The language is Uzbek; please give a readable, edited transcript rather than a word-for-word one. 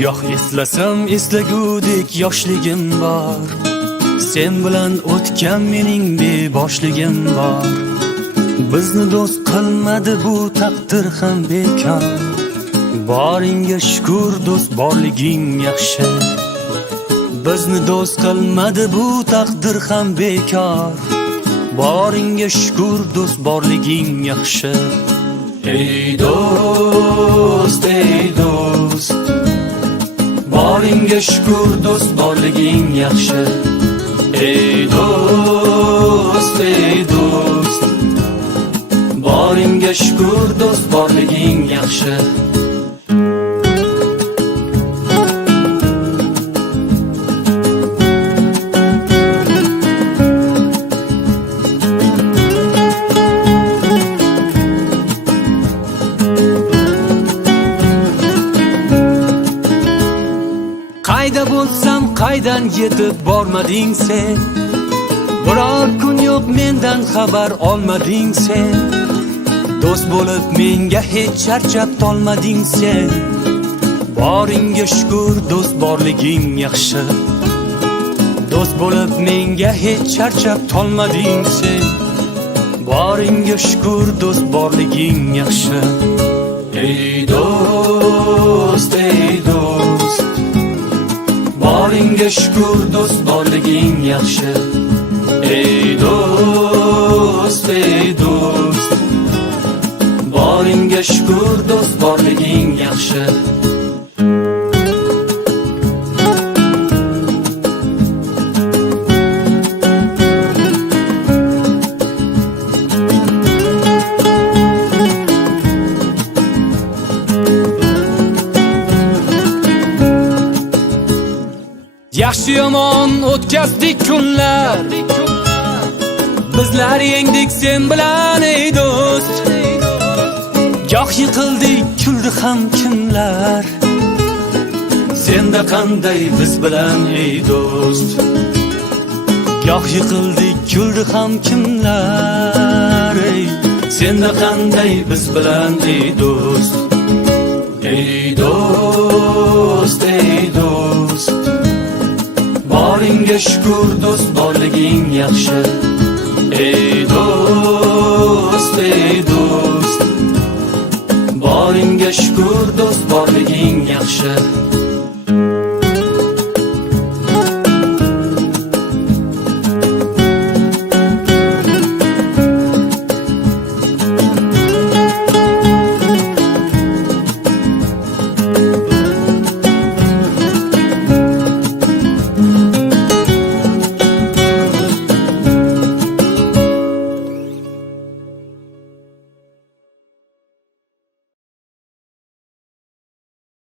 Goh eslasam eslagudek yoshligim bor. Sen bilan o'tgan mening beboshligim bor. Bizni do'st qilmadi bu taqdir ham bekor. Boringga shukr do'st borliging yaxshi. Bizni do'st qilmadi bu taqdir ham bekor. Boringga shukr do'st borliging yaxshi. Ey do'st, ey do'st, boringga shukr do'st borliging yaxshi. Ey do'st, ey do'st, boringga shukr do'st borliging yaxshi. Qayda bo'lsam qaydan yetib bormading sen. Biror kun yo'q mendan xabar olmading sen. Do'st bo'lib menga hech charchab tolmading sen. Boringga shukr do'st borliging yaxshi. Do'st bo'lib menga hech charchab tolmading sen. Boringga shukr do'st borliging yaxshi. Ey do'st, ey do'st, boringga shukr do'st borliging yaxshi. Ey do'st, ey do'st, boringga shukr do'st borliging yaxshi. Yaxshi yomon o'tkazdik kunlar, bizlar yengdik sen bilan ey do'st. Goh yiqildik kuldi ham kimlar, senda qanday biz bilan ey do'st. Goh yiqildik kuldi ham kimlar, ey senda qanday biz bilan ey do'st. Ey do'st, ey do'st, boringga shukr do'st borliging yaxshi. Ey do'st, ey do'st, boringga shukr do'st borliging yaxshi.